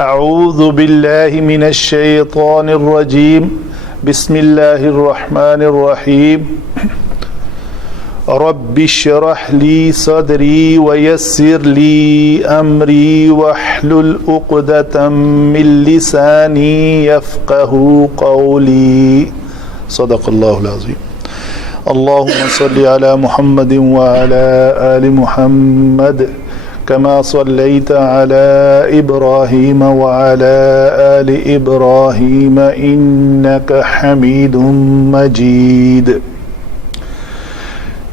اعوذ باللہ من الشیطان الرجیم بسم اللہ الرحمن الرحیم رب اشرح لی صدری ویسر لی امری واحلل عقدۃ من لسانی یفقہوا قولی صدق اللہ العظیم۔ اللہم صلی علی محمد وعلی آل محمد كما صليت على إبراهيم وعلى آل إبراهيم إنك حميد مجيد۔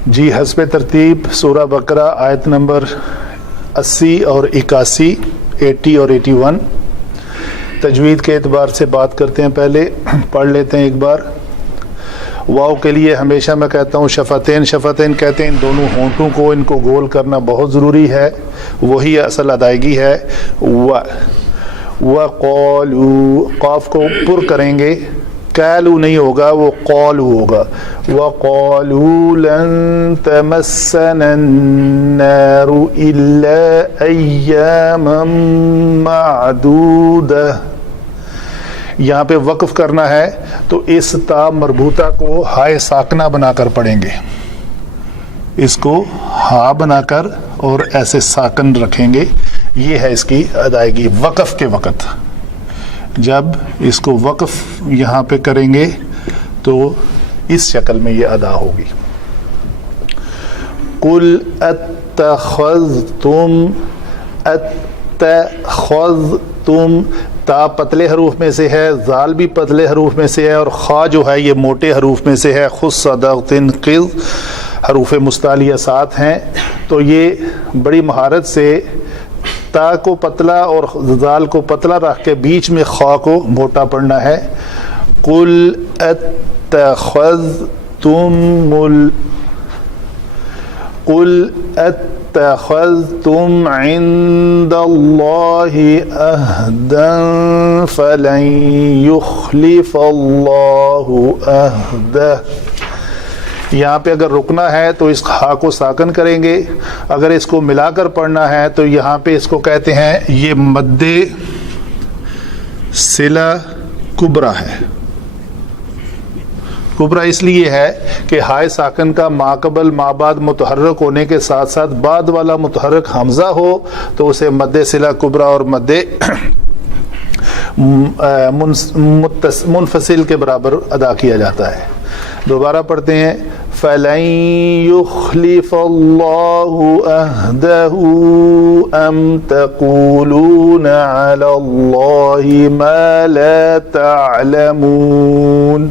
جی حسب ترتیب سورہ بقرہ آیت نمبر 80 اور 81، 80 اور 81 تجوید کے اعتبار سے بات کرتے ہیں۔ پہلے پڑھ لیتے ہیں ایک بار۔ واو کے لیے ہمیشہ میں کہتا ہوں شفتین کہتے ہیں، ان دونوں ہونٹوں کو ان کو گول کرنا بہت ضروری ہے، وہی اصل ادائیگی ہے۔ وَقَالُوا قاف کو پر کریں گے، قالوا نہیں ہوگا، وہ قالوا ہوگا۔ وَقَالُوا لَن تَمَسَّنَا النَّارُ إِلَّا أَيَّامًا مَّعْدُودَةً۔ یہاں پہ وقف کرنا ہے تو اس تا مربوطہ کو ہائے ساکنہ بنا کر پڑھیں گے، اس کو ہا بنا کر اور ایسے ساکن رکھیں گے۔ یہ ہے اس کی ادائیگی وقف کے وقت۔ جب اس کو وقف یہاں پہ کریں گے تو اس شکل میں یہ ادا ہوگی۔ قُلْ اتخذتم تا پتلے حروف میں سے ہے، ذال بھی پتلے حروف میں سے ہے، اور خا جو ہے یہ موٹے حروف میں سے ہے۔ خذ صدقتن قذ حروف مستعلیہ 7 ہیں، تو یہ بڑی مہارت سے تا کو پتلا اور ذال کو پتلا رکھ کے بیچ میں خا کو موٹا پڑھنا ہے۔ قل اتخذتم عند اللہ عہدا فلن یخلف اللہ عہدہ۔ یہاں پہ اگر رکنا ہے تو اس ہا کو ساکن کریں گے، اگر اس کو ملا کر پڑھنا ہے تو یہاں پہ اس کو کہتے ہیں، یہ مد صلہ کبرا ہے۔ کبرا اس لیے ہے کہ ہائے ساکن کا ماقبل مابعد متحرک ہونے کے ساتھ ساتھ بعد والا متحرک حمزہ ہو تو اسے مد صلہ کبرا اور مد منفصل کے برابر ادا کیا جاتا ہے۔ دوبارہ پڑھتے ہیں، فَلَن يُخْلِفَ اللَّهُ عَهْدَهُ أَمْ تَقُولُونَ عَلَى اللَّهِ مَا لَا تَعْلَمُونَ۔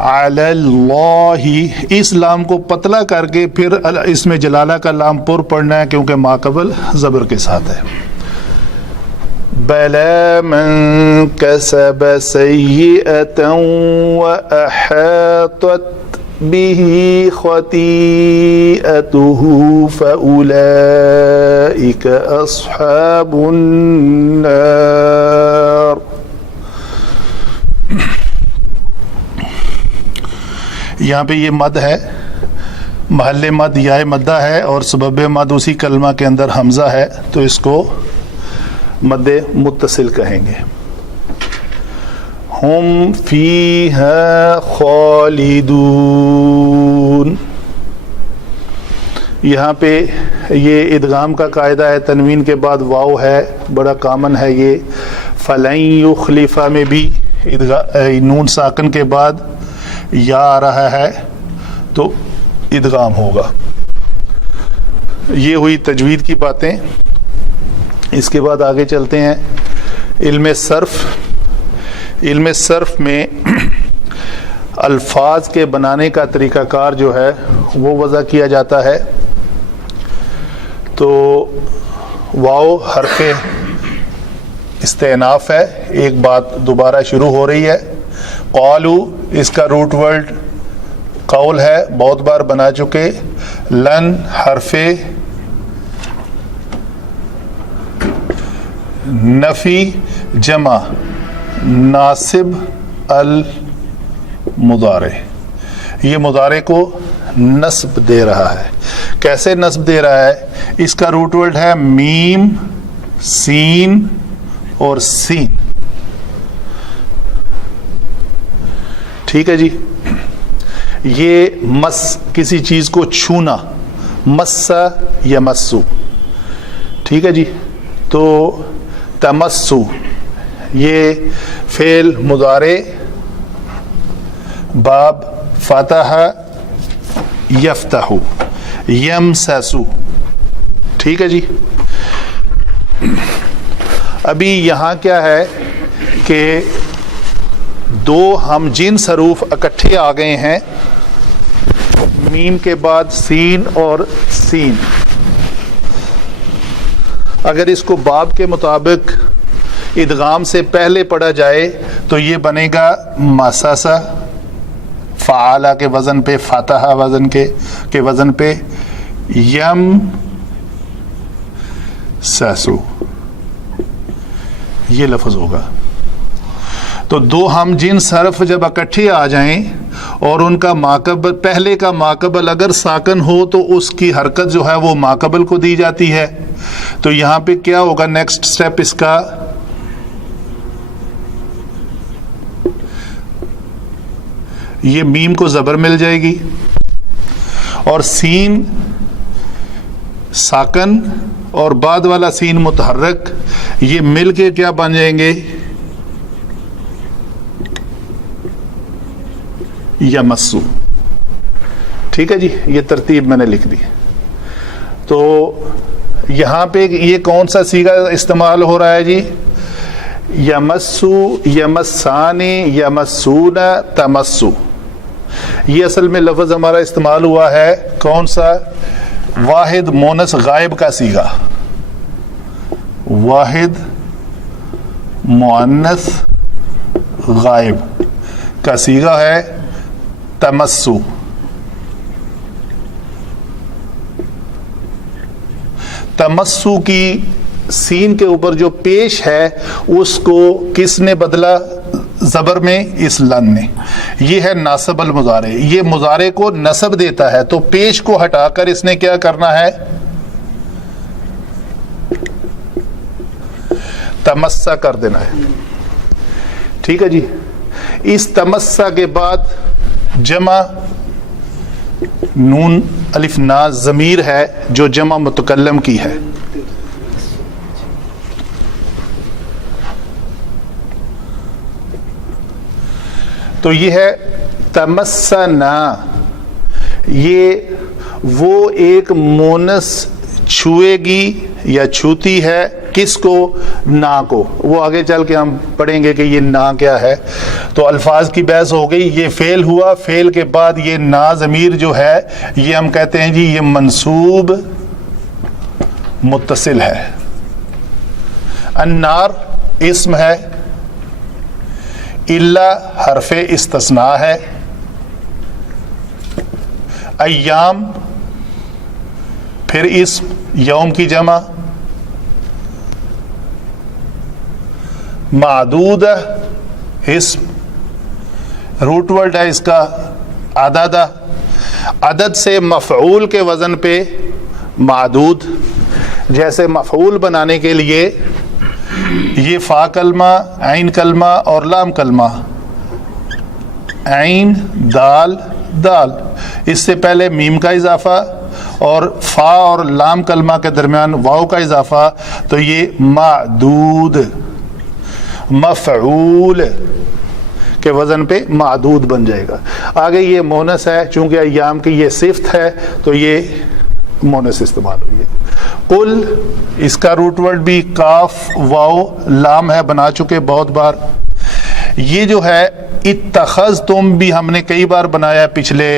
علی اللہ، اس لام کو پتلا کر کے پھر اس میں جلالہ کا لام پر پڑھنا ہے کیونکہ ماقبل زبر کے ساتھ ہے۔ بَلَىٰ مَن كَسَبَ سَيِّئَةً وَأَحَاطَتْ بِهِ خَطِيئَتُهُ فَأُولَٰئِكَ أَصْحَابُ النَّارِ۔ یہاں پہ یہ مد ہے، محل مد یا مدہ ہے اور سبب مد اسی کلمہ کے اندر حمزہ ہے، تو اس کو مد متصل کہیں گے۔ ہم فیہا خالدون۔ یہاں پہ یہ ادغام کا قاعدہ ہے، تنوین کے بعد واو ہے، بڑا کامن ہے یہ۔ فلن یخلف میں بھی نون ساکن کے بعد یا آ رہا ہے تو ادغام ہوگا۔ یہ ہوئی تجوید کی باتیں۔ اس کے بعد آگے چلتے ہیں علم صرف میں الفاظ کے بنانے کا طریقہ کار جو ہے وہ وضع کیا جاتا ہے۔ تو واو حرف استئناف ہے، ایک بات دوبارہ شروع ہو رہی ہے۔ قالو اس کا روٹ ورڈ قول ہے، بہت بار بنا چکے۔ لن حرف نفی جمع ناصب المضارع، یہ مضارع کو نصب دے رہا ہے۔ کیسے نصب دے رہا ہے؟ اس کا روٹ ورڈ ہے میم سین اور سین. ٹھیک ہے جی. یہ مس کسی چیز کو چھونا, مسا یا مسو. ٹھیک ہے جی. تو تمسو یہ فعل مضارع باب فتح یفتح یمسسو. ٹھیک ہے جی. ابھی یہاں کیا ہے کہ دو ہم جنس حروف اکٹھے آ گئے ہیں, میم کے بعد سین اور سین. اگر اس کو باب کے مطابق ادغام سے پہلے پڑھا جائے تو یہ بنے گا مساسا, فعالا کے وزن پہ, فتح وزن کے وزن پہ, یم ساسو یہ لفظ ہوگا. تو دو ہم جنس حرف جب اکٹھے آ جائیں اور ان کا ماقبل, پہلے کا ماقبل اگر ساکن ہو تو اس کی حرکت جو ہے وہ ماقبل کو دی جاتی ہے. تو یہاں پہ کیا ہوگا نیکسٹ سٹیپ اس کا, یہ میم کو زبر مل جائے گی اور سین ساکن اور بعد والا سین متحرک, یہ مل کے کیا بن جائیں گے, یمسو. ٹھیک ہے جی. یہ ترتیب میں نے لکھ دی. تو یہاں پہ یہ کون سا صیغہ استعمال ہو رہا ہے جی, یمسو, یمسانی, یمسون, تمسو. یہ اصل میں لفظ ہمارا استعمال ہوا ہے کون سا, واحد مونس غائب کا صیغہ, واحد مؤنث غائب کا صیغہ ہے تمسو. تمسو کی سین کے اوپر جو پیش ہے اس کو کس نے بدلا زبر میں, اس لن نے. یہ ہے ناصب المضارع, یہ مضارع کو نصب دیتا ہے, تو پیش کو ہٹا کر اس نے کیا کرنا ہے, تمسا کر دینا ہے. ٹھیک ہے جی. اس تمسا کے بعد جمع نون الف نا ضمیر ہے جو جمع متکلم کی ہے. تو یہ ہے تمسنا, یہ وہ ایک مونس چھوئے گی یا چھوتی ہے کس کو, نا کو. وہ آگے چل کے ہم پڑھیں گے کہ یہ نا کیا ہے. تو الفاظ کی بحث ہو گئی. یہ فعل ہوا, فعل کے بعد یہ نا ضمیر جو ہے یہ ہم کہتے ہیں جی یہ منصوب متصل ہے. النار اسم ہے, الا حرف استثناء ہے, ایام پھر اسم یوم کی جمع, معدود اسم, روٹ ورڈ ہے اس کا عدد, عدد سے مفعول کے وزن پہ معدود. جیسے مفعول بنانے کے لیے یہ فا کلمہ, عین کلمہ اور لام کلمہ, عین دال دال, اس سے پہلے میم کا اضافہ اور فا اور لام کلمہ کے درمیان واو کا اضافہ, تو یہ معدود, مفعول کے وزن پہ معدود بن جائے گا. آگے یہ مونس ہے, چونکہ ایام کی یہ صفت ہے تو یہ مونس استعمال ہوئی ہے. قل اس کا روٹ ورڈ بھی کاف واو لام ہے, بنا چکے بہت بار. یہ جو ہے اتخذتم بھی ہم نے کئی بار بنایا پچھلے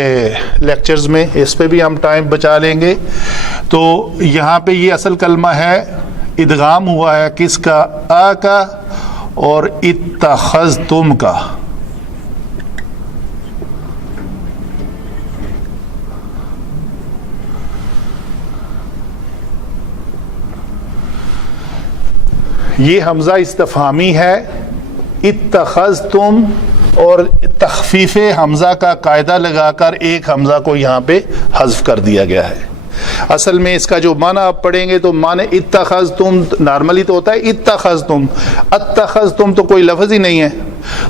لیکچرز میں, اس پہ بھی ہم ٹائم بچا لیں گے. تو یہاں پہ یہ اصل کلمہ ہے, ادغام ہوا ہے کس کا, آ کا اور اتخذتم کا. یہ حمزہ استفہامی ہے, اتخذتم, اور تخفیف حمزہ کا قاعدہ لگا کر ایک حمزہ کو یہاں پہ حذف کر دیا گیا ہے. اصل میں اس کا جو معنی آپ پڑھیں گے تو معنی اتخذتم نارملی تو ہوتا ہے اتخذتم، اتخذتم تو کوئی لفظ ہی نہیں ہے،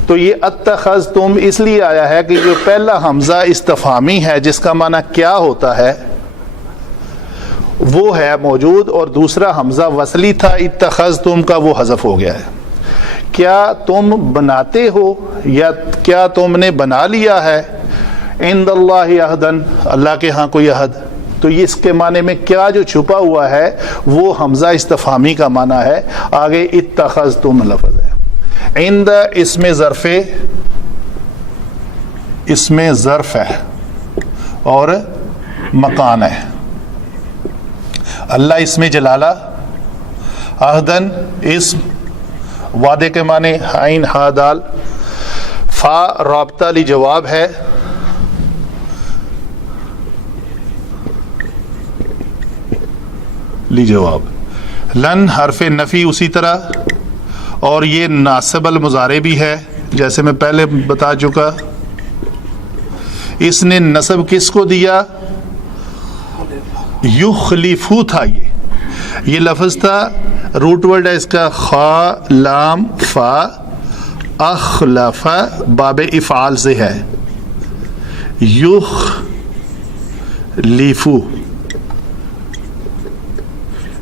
تو یہ اتخذتم اس لیے آیا ہے کہ جو پہلا حمزہ استفہامی ہے جس کا معنی کیا ہوتا ہے وہ ہے موجود، اور دوسرا حمزہ وصلی تھا اتخذتم کا، وہ حذف ہو گیا ہے۔ کیا تم بناتے ہو یا کیا تم نے بنا لیا ہے عند اللہ عہدن، اللہ کے ہاں کوئی عہد، تو یہ اس کے معنی میں کیا جو چھپا ہوا ہے وہ حمزہ استفہامی کا معنی ہے۔ آگے اتخذتم لفظ ہے، عند اس میں ظرف ہے اور مکان ہے، اللہ اس میں جلالہ، عہدن اسم، وعدے کے معنی عین ہا دال، فا رابطہ لی جواب ہے، لی جواب، لن حرف نفی اسی طرح، اور یہ ناصب المضارع بھی ہے جیسے میں پہلے بتا چکا۔ اس نے نصب کس کو دیا؟ یخلفو تھا، یہ لفظ تھا، روٹ ورڈ ہے اس کا خا لام فا، اخلف باب افعال سے ہے، یخلفو،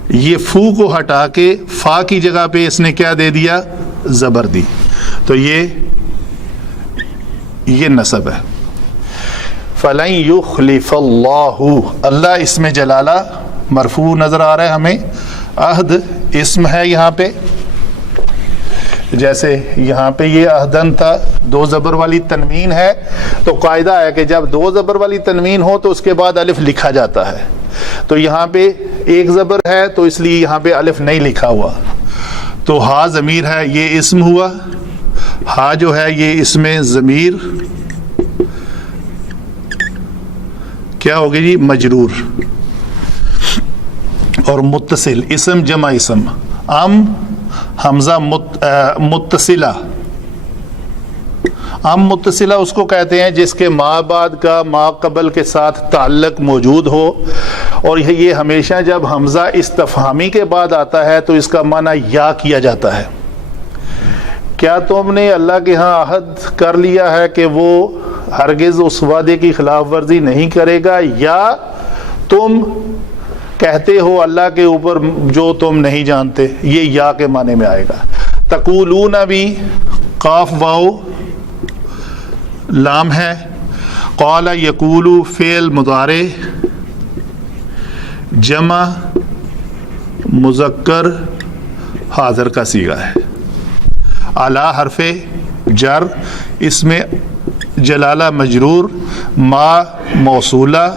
یہ فو کو ہٹا کے فا کی جگہ پہ اس نے کیا دے دیا؟ زبر دی، تو یہ نصب ہے۔ فَلَن يُخْلِفَ اللَّهُ، اللہ اس میں جلالہ مرفوع نظر آ رہا ہے ہمیں، عہد اسم ہے یہاں پہ، جیسے یہاں پہ یہ عہدن تھا، دو زبر والی تنوین ہے، تو قاعدہ ہے کہ جب دو زبر والی تنوین ہو تو اس کے بعد الف لکھا جاتا ہے، تو یہاں پہ ایک زبر ہے تو اس لیے یہاں پہ الف نہیں لکھا ہوا، تو ہا ضمیر ہے، یہ اسم ہوا، ہا جو ہے یہ اسم ضمیر کیا ہوگی جی؟ مجرور، اور متصل اسم جمع اسم، ام حمزہ متصلہ، ام متصلہ اس کو کہتے ہیں جس کے ما بعد کا ما قبل کے ساتھ تعلق موجود ہو، اور یہ ہمیشہ جب حمزہ استفہامی کے بعد آتا ہے تو اس کا معنی یا کیا جاتا ہے۔ کیا تم نے اللہ کے ہاں عہد کر لیا ہے کہ وہ ہرگز اس وعدے کی خلاف ورزی نہیں کرے گا، یا تم کہتے ہو اللہ کے اوپر جو تم نہیں جانتے، یہ یا کے معنی میں آئے گا۔ تقولون بھی قاف واو لام ہے، قال یقول فعل مضارع جمع مذکر حاضر کا صیغہ ہے، اعلی حرف جر، اس میں جلالہ مجرور، ما موصولہ،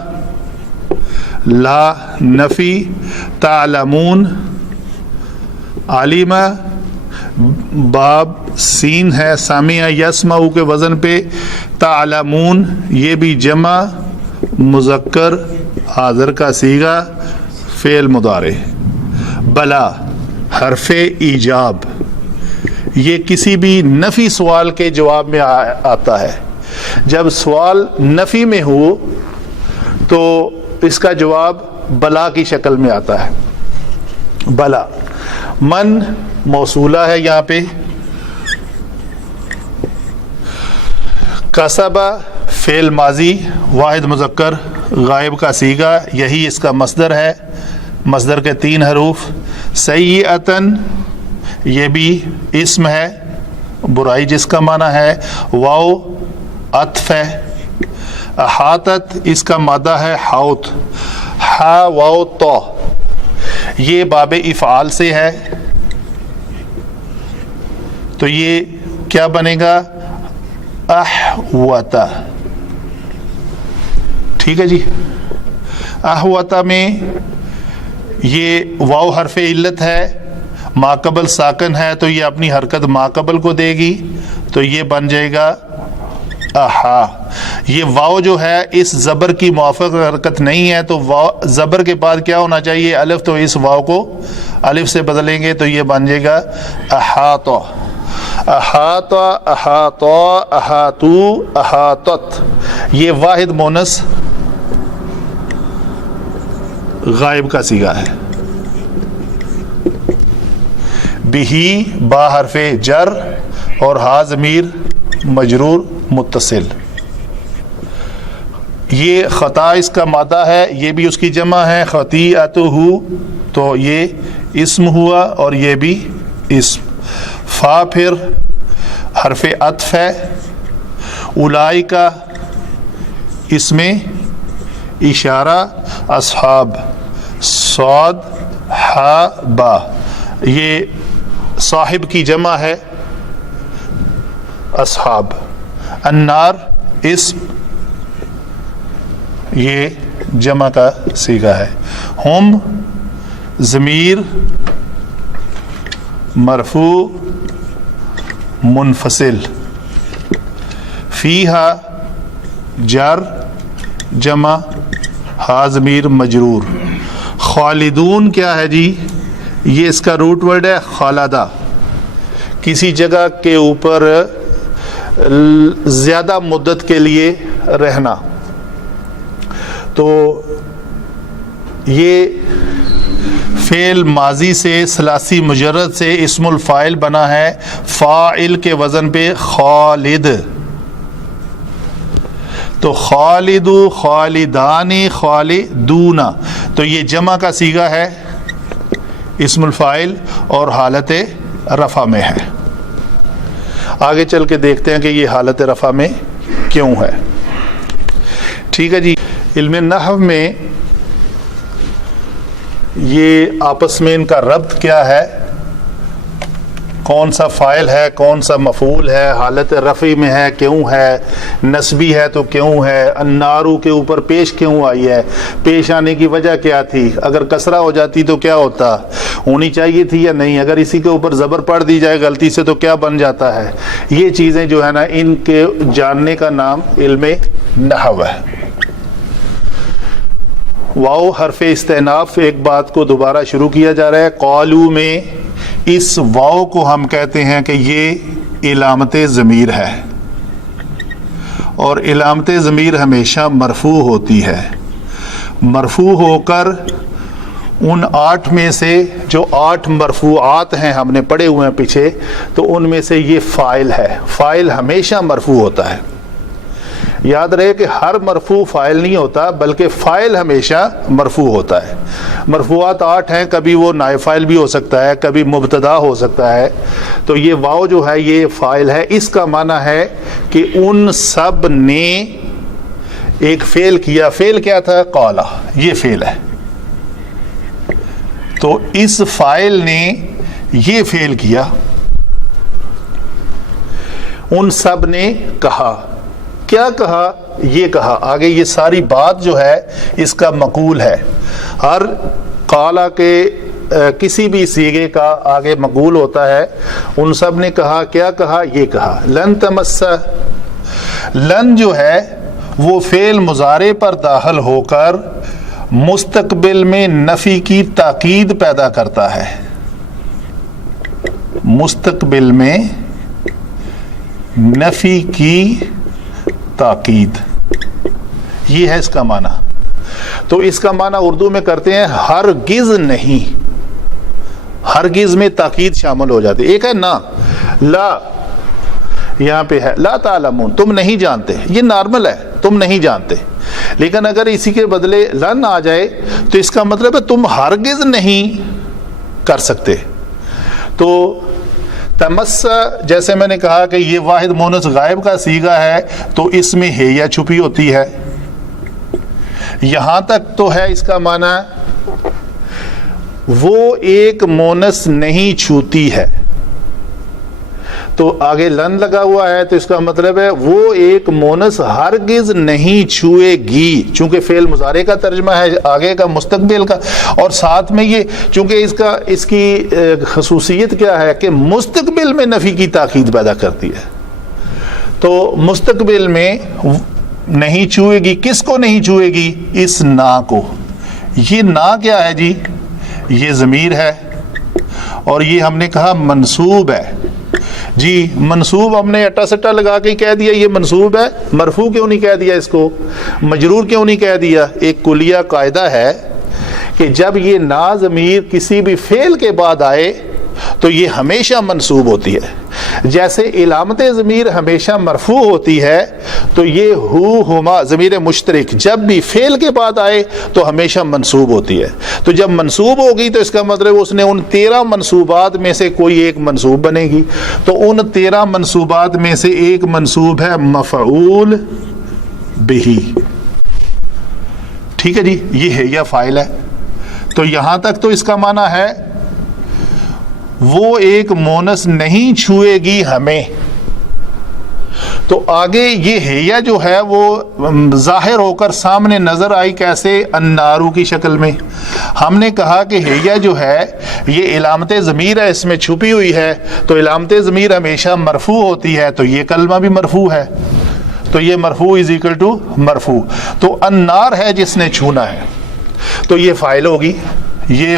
لا نفی، تعلمون عالمہ، باب سین ہے، سامعہ یسمعو کے وزن پہ، تعلمون یہ بھی جمع مذکر حاضر کا صیغہ فعل مضارع، بلا حرف ایجاب، یہ کسی بھی نفی سوال کے جواب میں آتا ہے، جب سوال نفی میں ہو تو اس کا جواب بلا کی شکل میں آتا ہے، بلا۔ من موصولہ ہے یہاں پہ، کسبہ فعل ماضی واحد مذکر غائب کا صیغہ، یہی اس کا مصدر ہے، مصدر کے 3 حروف، سیئۃً یہ بھی اسم ہے، برائی جس کا معنی ہے، واو عطف ہے، احاطت اس کا مادہ ہے حوت، ہا واو تو یہ باب افعال سے ہے، تو یہ کیا بنے گا؟ احوطہ، ٹھیک ہے جی۔ احوطہ میں یہ واو حرف علت ہے، ما قبل ساکن ہے تو یہ اپنی حرکت ما قبل کو دے گی، تو یہ بن جائے گا احا۔ یہ واو جو ہے اس زبر کی موافق حرکت نہیں ہے، تو زبر کے بعد کیا ہونا چاہیے؟ الف، تو اس واو کو الف سے بدلیں گے تو یہ بن جائے گا احاطہ، احاطہ، احاطہ، احاطو، احاطت، یہ واحد مونس غائب کا صیغہ ہے. بہی با حرف جر اور ہا ضمیر مجرور متصل. یہ خطا اس کا مادہ ہے, یہ بھی اس کی جمع ہے خطیئتہ, تو یہ اسم ہوا اور یہ بھی اسم. فا پھر حرف عطف ہے. اولئک اس میں اشارہ اصحاب, صاد ہا با, یہ صاحب کی جمع ہے اصحاب. النار اسم, یہ جمع کا صیغہ ہے. ہم ضمیر مرفوع منفصل. فیہا جر جمع ہا ضمیر مجرور. خالدون کیا ہے جی؟ یہ اس کا روٹ ورڈ ہے خالدہ, کسی جگہ کے اوپر زیادہ مدت کے لیے رہنا. تو یہ فعل ماضی سے ثلاثی مجرد سے اسم الفاعل بنا ہے فاعل کے وزن پہ خالد. تو خالد خالدانی خالدون, تو یہ جمع کا صیغہ ہے اسم الفاعل اور حالت رفع میں ہے. آگے چل کے دیکھتے ہیں کہ یہ حالت رفع میں کیوں ہے. ٹھیک ہے جی. علم نحو میں یہ آپس میں ان کا ربط کیا ہے, کون سا فاعل ہے کون سا مفعول ہے, حالت رفع میں ہے کیوں ہے, نسبی ہے تو کیوں ہے, النارو کے اوپر پیش کیوں آئی ہے, پیش آنے کی وجہ کیا تھی, اگر کسرہ ہو جاتی تو کیا ہوتا, ہونی چاہیے تھی یا نہیں, اگر اسی کے اوپر زبر پڑھ دی جائے غلطی سے تو کیا بن جاتا ہے. یہ چیزیں جو ہے نا ان کے جاننے کا نام علم نحو ہے. واو حرف استئناف, ایک بات کو دوبارہ شروع کیا جا رہا ہے. قالو میں اس واو کو ہم کہتے ہیں کہ یہ علامت ضمیر ہے, اور علامت ضمیر ہمیشہ مرفوع ہوتی ہے. مرفوع ہو کر ان 8 میں سے جو 8 مرفوعات ہیں ہم نے پڑھے ہوئے ہیں پیچھے, تو ان میں سے یہ فاعل ہے. فاعل ہمیشہ مرفوع ہوتا ہے. یاد رہے کہ ہر مرفوع فاعل نہیں ہوتا بلکہ فاعل ہمیشہ مرفوع ہوتا ہے. مرفوعات 8 ہیں, کبھی وہ نائب فاعل بھی ہو سکتا ہے, کبھی مبتدا ہو سکتا ہے. تو یہ واو جو ہے یہ فاعل ہے. اس کا معنی ہے کہ ان سب نے ایک فعل کیا. فعل کیا تھا؟ قالا, یہ فعل ہے. تو اس فاعل نے یہ فعل کیا, ان سب نے کہا. کیا کہا؟ یہ کہا. آگے یہ ساری بات جو ہے اس کا مقول ہے. ہر قالا کے کسی بھی صیغے کا آگے مقول ہوتا ہے. ان سب نے کہا, کیا کہا؟ یہ کہا. لن تمس, لن جو ہے وہ فعل مضارع پر داخل ہو کر مستقبل میں نفی کی تاکید پیدا کرتا ہے. مستقبل میں نفی کی تاکید, یہ ہے اس کا معنی. تو اس کا معنی اردو میں کرتے ہیں ہرگز نہیں. ہرگز میں تاکید شامل ہو جاتی. ایک ہے نا, لا یہاں پہ ہے لا تعلمون, تم نہیں جانتے, یہ نارمل ہے, تم نہیں جانتے. لیکن اگر اسی کے بدلے لن آ جائے تو اس کا مطلب ہے تم ہرگز نہیں کر سکتے. تو تمس, جیسے میں نے کہا کہ یہ واحد مونث غائب کا صیغہ ہے, تو اس میں ہے یا چھپی ہوتی ہے. یہاں تک تو ہے اس کا معنی وہ ایک مونث نہیں چھوتی ہے. تو آگے لن لگا ہوا ہے تو اس کا مطلب ہے وہ ایک مونث ہرگز نہیں چھوئے گی, چونکہ فعل مضارع کا ترجمہ ہے آگے کا مستقبل کا. اور ساتھ میں یہ چونکہ اس کی خصوصیت کیا ہے کہ مستقبل میں نفی کی تاکید پیدا کرتی ہے. تو مستقبل میں نہیں چھوئے گی. کس کو نہیں چھوئے گی؟ اس نا کو. یہ نا کیا ہے جی؟ یہ ضمیر ہے, اور یہ ہم نے کہا منصوب ہے. جی منصوب ہم نے اٹا سٹا لگا کے کہہ دیا یہ منصوب ہے. مرفوع کیوں نہیں کہہ دیا اس کو؟ مجرور کیوں نہیں کہہ دیا؟ ایک کلیہ قاعدہ ہے کہ کہ جب یہ نا ضمیر کسی بھی فعل کے بعد آئے تو یہ ہمیشہ منصوب ہوتی ہے. جیسے علامت ضمیر ہمیشہ مرفوع ہوتی ہے تو یہ ہما ضمیر مشترک جب بھی فعل کے بعد آئے تو ہمیشہ منصوب ہوتی ہے. تو جب منصوب ہوگی تو اس کا مطلب اس نے ان 13 منصوبات میں سے کوئی ایک منصوب بنے گی. تو ان 13 منصوبات میں سے ایک منصوب ہے مفعول بہی. ٹھیک ہے جی, یہ ہے یا فاعل ہے. تو یہاں تک تو اس کا معنی ہے وہ ایک مونس نہیں چھوئے گی ہمیں. تو آگے یہ ہیا جو ہے وہ ظاہر ہو کر سامنے نظر آئی کیسے؟ النارو کی شکل میں. ہم نے کہا کہ ہیا جو ہے یہ علامت ضمیر ہے, اس میں چھپی ہوئی ہے, تو علامت ضمیر ہمیشہ مرفوع ہوتی ہے, تو یہ کلمہ بھی مرفوع ہے. تو یہ مرفوع از اکول ٹو مرفوع. تو النار ہے جس نے چھونا ہے, تو یہ فاعل ہوگی, یہ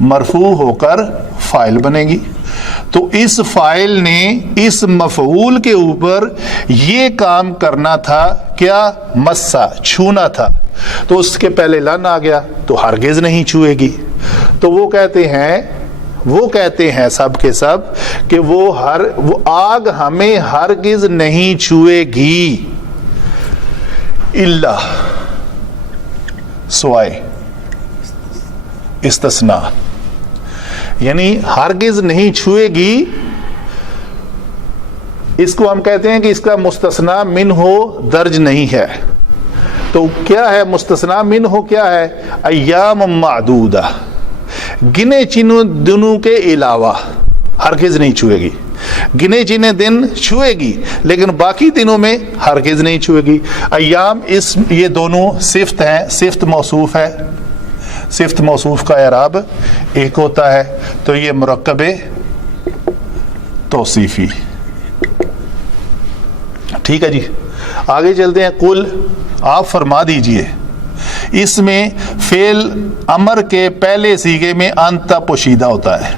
مرفوع ہو کر فاعل بنے گی. تو اس فاعل نے اس مفعول کے اوپر یہ کام کرنا تھا, کیا؟ مسا, چھونا تھا. تو اس کے پہلے لن آ گیا تو ہرگز نہیں چھوئے گی. تو وہ کہتے ہیں سب کے سب کہ وہ آگ ہمیں ہرگز نہیں چھوئے گی, الا سوائے استثناء, یعنی ہرگز نہیں چھوئے گی. اس کو ہم کہتے ہیں کہ اس کا مستثنیٰ منہ درج نہیں ہے. تو کیا ہے مستثنیٰ منہ؟ کیا ہے؟ ایام معدودہ, گنے چنے دنوں کے علاوہ ہرگز نہیں چھوئے گی. گنے چنے دن چھوئے گی لیکن باقی دنوں میں ہرگز نہیں چھوئے گی. ایام یہ دونوں صفت ہیں, صفت موصوف ہے. صفت موصوف کا اعراب ایک ہوتا ہے, تو یہ مرکب توصیفی. ٹھیک ہے جی, آگے چلتے ہیں. قل, آپ فرما دیجئے. اس میں فعل امر کے پہلے صیغے میں انت پوشیدہ ہوتا ہے.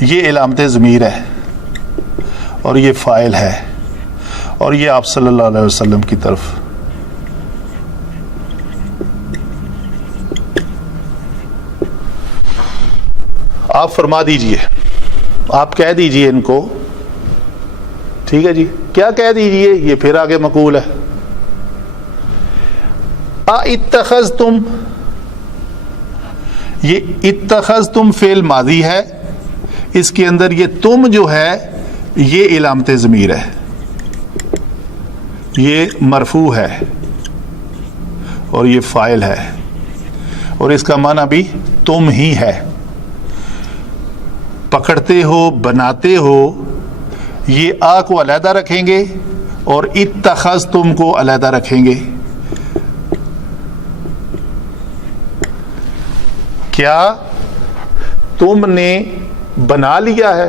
یہ علامت ضمیر ہے اور یہ فاعل ہے, اور یہ آپ صلی اللہ علیہ وسلم کی طرف. آپ فرما دیجئے, آپ کہہ دیجئے ان کو. ٹھیک ہے جی, کیا کہہ دیجئے؟ یہ پھر آگے مقول ہے. اتخذتم, یہ اتخذتم فعل ماضی ہے, اس کے اندر یہ تم جو ہے یہ علامت ضمیر ہے, یہ مرفوع ہے اور یہ فاعل ہے, اور اس کا معنی بھی تم ہی ہے. پکڑتے ہو, بناتے ہو, یہ آ کو علیحدہ رکھیں گے اور اتخذتم کو علیحدہ رکھیں گے. کیا تم نے بنا لیا ہے؟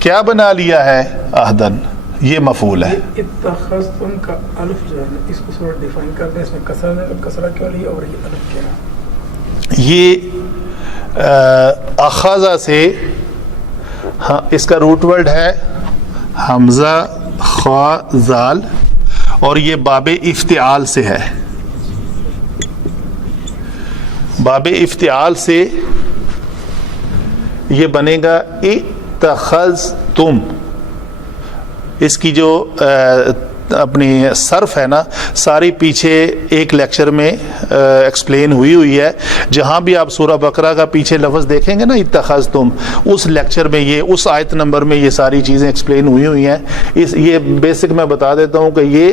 کیا بنا لیا ہے؟ عہدن, یہ مفعول ہے. اتخذتم کا الف جو ہے اس کو تھوڑا ڈیفائن کر دیں, اس میں کسرہ کیوں لیا اور یہ الف کیا ہے؟ یہ اخذہ سے, ہاں, اس کا روٹ ورڈ ہے حمزہ خا زال, اور یہ باب افتعال سے ہے. باب افتعال سے یہ بنے گا اتخذتم. اس کی جو اپنی صرف ہے نا, ساری پیچھے ایک لیکچر میں ایکسپلین ہوئی ہے. جہاں بھی آپ سورہ بقرہ کا پیچھے لفظ دیکھیں گے نا اتخذتم, اس لیکچر میں یہ اس آیت نمبر میں یہ ساری چیزیں ایکسپلین ہوئی ہیں. یہ بیسک میں بتا دیتا ہوں کہ یہ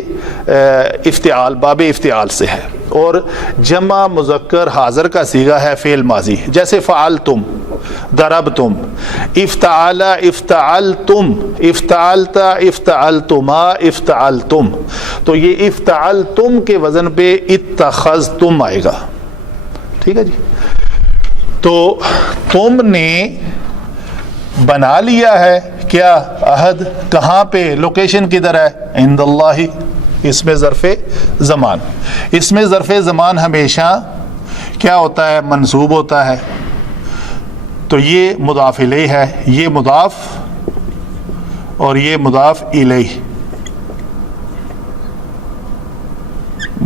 افتعال, باب افتعال سے ہے, اور جمع مذکر حاضر کا صیغہ ہے فعل ماضی, جیسے فعلتم, ضربتم, افتعل, افتعلتم, افتعلت, افتعلتما, افتعلتم. تو یہ افتعلتم کے وزن پہ اتخذتم آئے گا. ٹھیک ہے جی. تو تم نے بنا لیا ہے کیا؟ عہد. کہاں پہ؟ لوکیشن کدھر ہے؟ عند اللہ. اس میں ظرف زمان, اس میں ظرف زمان ہمیشہ کیا ہوتا ہے؟ منصوب ہوتا ہے. تو یہ مضاف الیہ ہے, یہ مضاف اور یہ مضاف الیہ,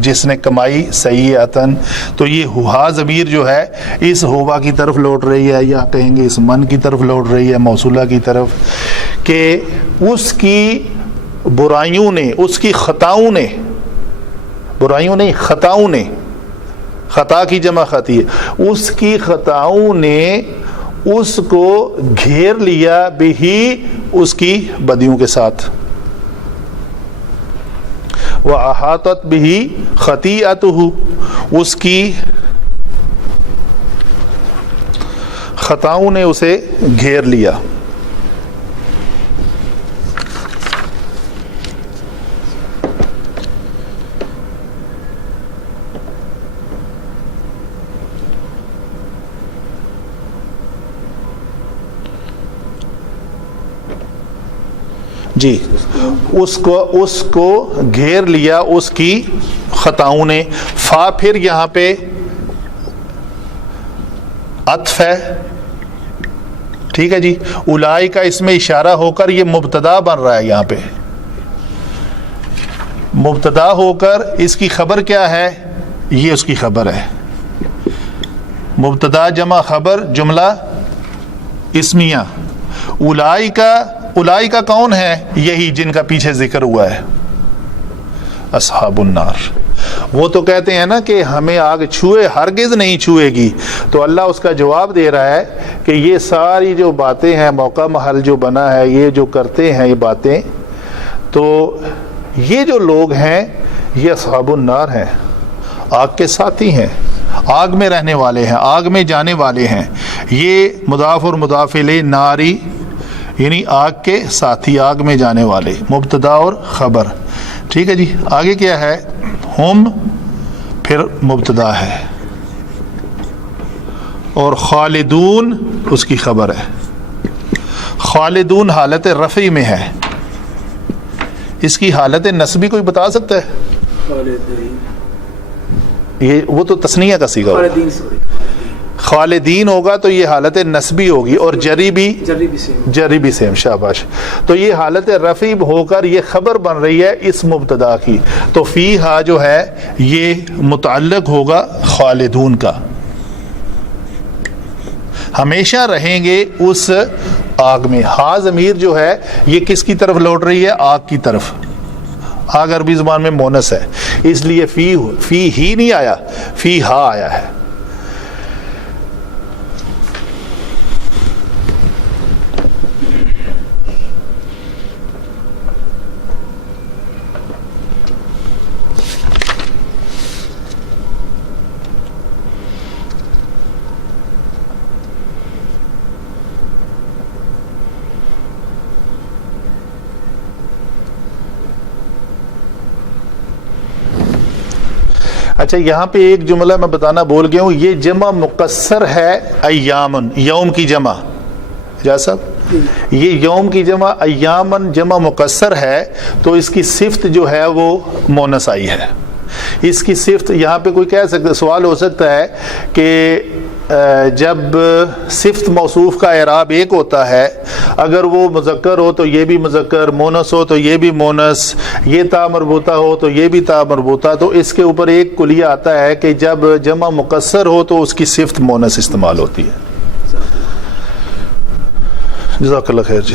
جس نے کمائی سیئتن، تو یہ ہوا ضمیر جو ہے اس ہوا کی طرف لوٹ رہی ہے، یا کہیں گے اس من کی طرف لوٹ رہی ہے، موصولہ کی طرف، کہ اس کی برائیوں نے، اس کی خطاؤں نے، برائیوں نہیں خطاؤں نے، خطا کی جمع خطی ہے، اس کی خطاؤں نے اس کو گھیر لیا بھی اس کی بدیوں کے ساتھ، وَأَحَاطَتْ بِهِ خَطِيئَتُهُ، اس کی خطاؤں نے اسے گھیر لیا۔ جی، اس کو گھیر لیا اس کی خطاؤں نے۔ فا پھر یہاں پہ عطف ہے، ٹھیک ہے جی، اولئک کا اس میں اشارہ ہو کر یہ مبتدا بن رہا ہے، یہاں پہ مبتدا ہو کر اس کی خبر کیا ہے، یہ اس کی خبر ہے، مبتدا جمع خبر جملہ اسمیہ۔ اولئک کون ہے، یہی جن کا پیچھے ذکر ہوا ہے، اصحاب النار۔ وہ تو کہتے ہیں نا کہ ہمیں آگ چھوئے ہرگز نہیں چھوئے گی، تو اللہ اس کا جواب دے رہا ہے کہ یہ ساری جو باتیں ہیں، موقع محل جو بنا ہے، یہ جو کرتے ہیں یہ باتیں، تو یہ جو لوگ ہیں یہ اصحاب النار ہیں، آگ کے ساتھی ہیں، آگ میں رہنے والے ہیں، آگ میں جانے والے ہیں۔ یہ مضاف اور مضاف الیہ ناری، یعنی آگ کے ساتھی، آگ میں جانے والے، مبتدا اور خبر، ٹھیک ہے جی۔ آگے کیا ہے، ہم پھر مبتدا ہے، اور خالدون اس کی خبر ہے۔ خالدون حالت رفعی میں ہے، اس کی حالت نصبی کوئی بتا سکتا ہے؟ یہ وہ تو تثنیہ کا صیغہ ہوگا، خالدین ہوگا تو یہ حالت نصبی ہوگی، اور جری بھی سیم، شاباش۔ تو یہ حالت رفعی ہو کر یہ خبر بن رہی ہے اس مبتدا کی، تو فیہا جو ہے یہ متعلق ہوگا خالدون کا، ہمیشہ رہیں گے اس آگ میں۔ ہا ضمیر جو ہے یہ کس کی طرف لوٹ رہی ہے، آگ کی طرف۔ آگ عربی زبان میں مونس ہے، اس لیے فی ہی نہیں آیا، فی ہا آیا ہے۔ اچھا، یہاں پہ ایک جملہ میں بتانا بھول گیا ہوں، یہ جمع مقصر ہے ایامن، یوم کی جمع، جا صاحب یہ یوم کی جمع ایامن جمع مقصر ہے، تو اس کی صفت جو ہے وہ مونس آئی ہے۔ اس کی صفت یہاں پہ کوئی کہہ سکتا، سوال ہو سکتا ہے کہ جب صفت موصوف کا اعراب ایک ہوتا ہے، اگر وہ مذکر ہو تو یہ بھی مذکر، مونس ہو تو یہ بھی مونس، یہ تا مربوطہ ہو تو یہ بھی تا مربوطہ، تو اس کے اوپر ایک کلیہ آتا ہے کہ جب جمع مقصر ہو تو اس کی صفت مونس استعمال ہوتی ہے۔ جزاک اللہ خیر جی۔